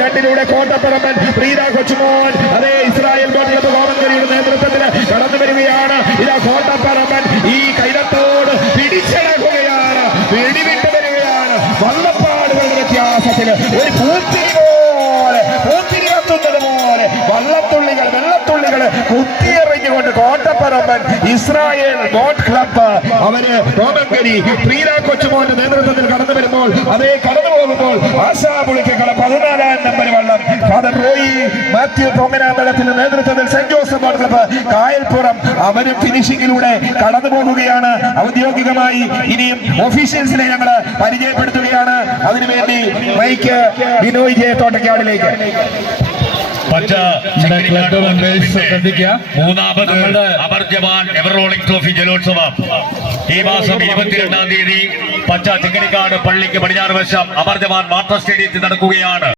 രണ്ടിലൂടെ കോട്ടപ്പറമ്പൻ പ്രീത കൊച്ചുമോൻ അതേ Israel boat club കോമൻകരിയുടെ നേതൃത്വത്തിൽ കടന്നു വരികയാണ്. ഇതാ കോട്ടപ്പറമ്പൻ ഈ കൈലത്തോട് പിടിച്ചടക്കുകയാണ്, വെടിവിട്ട് വരികയാണ്. വള്ളപ്പാടുകളുടെ വ്യത്യാസത്തിൽ ഒരു പൂത്തിരി കത്തുന്നത് പോലെ വെള്ളത്തുള്ളികൾ കുത്തിയെറിഞ്ഞുകൊണ്ട് കോട്ടപ്പറമ്പൻ ഇസ്രായേൽ ബോട്ട് ക്ലബ്ബ് അവര് കോമൻകരി പ്രീത കൊച്ചുമോന്റെ നേതൃത്വത്തിൽ കടന്നു വരുമ്പോൾ അതേ കടന്നു പോകുമ്പോൾ ആശാപുളിക്കട 14-ാം നമ്പർ വള്ളം ഫാദർ റോയി മാത്യു പൊങ്ങനാമ്പലത്തിന്റെ നേതൃത്വത്തിൽ saint Joseph boat club Kayalpuram അവരും ഫിനിഷിംഗിലൂടെ കടന്നു പോകുകയാണ്. ഔദ്യോഗികമായി ഇനിയും ഒഫീഷ്യൽസിനെ ഞങ്ങൾ പരിചയപ്പെടുത്തുകയാണ്. അതിനുവേണ്ടി മൈക്ക് ബിനോയ് ജെ തോട്ടക്കാടിലേക്ക്. മൂന്നാമത് Amar Jawan ever rolling trophy ജലോത്സവം ഈ മാസം 22-ാം തീയതി പച്ച ചെങ്ങണിക്കാട് പള്ളിക്ക് പടിഞ്ഞാറ് വശം അമർ ജവാൻ വാട്ടർ സ്റ്റേഡിയത്തിൽ നടക്കുകയാണ്.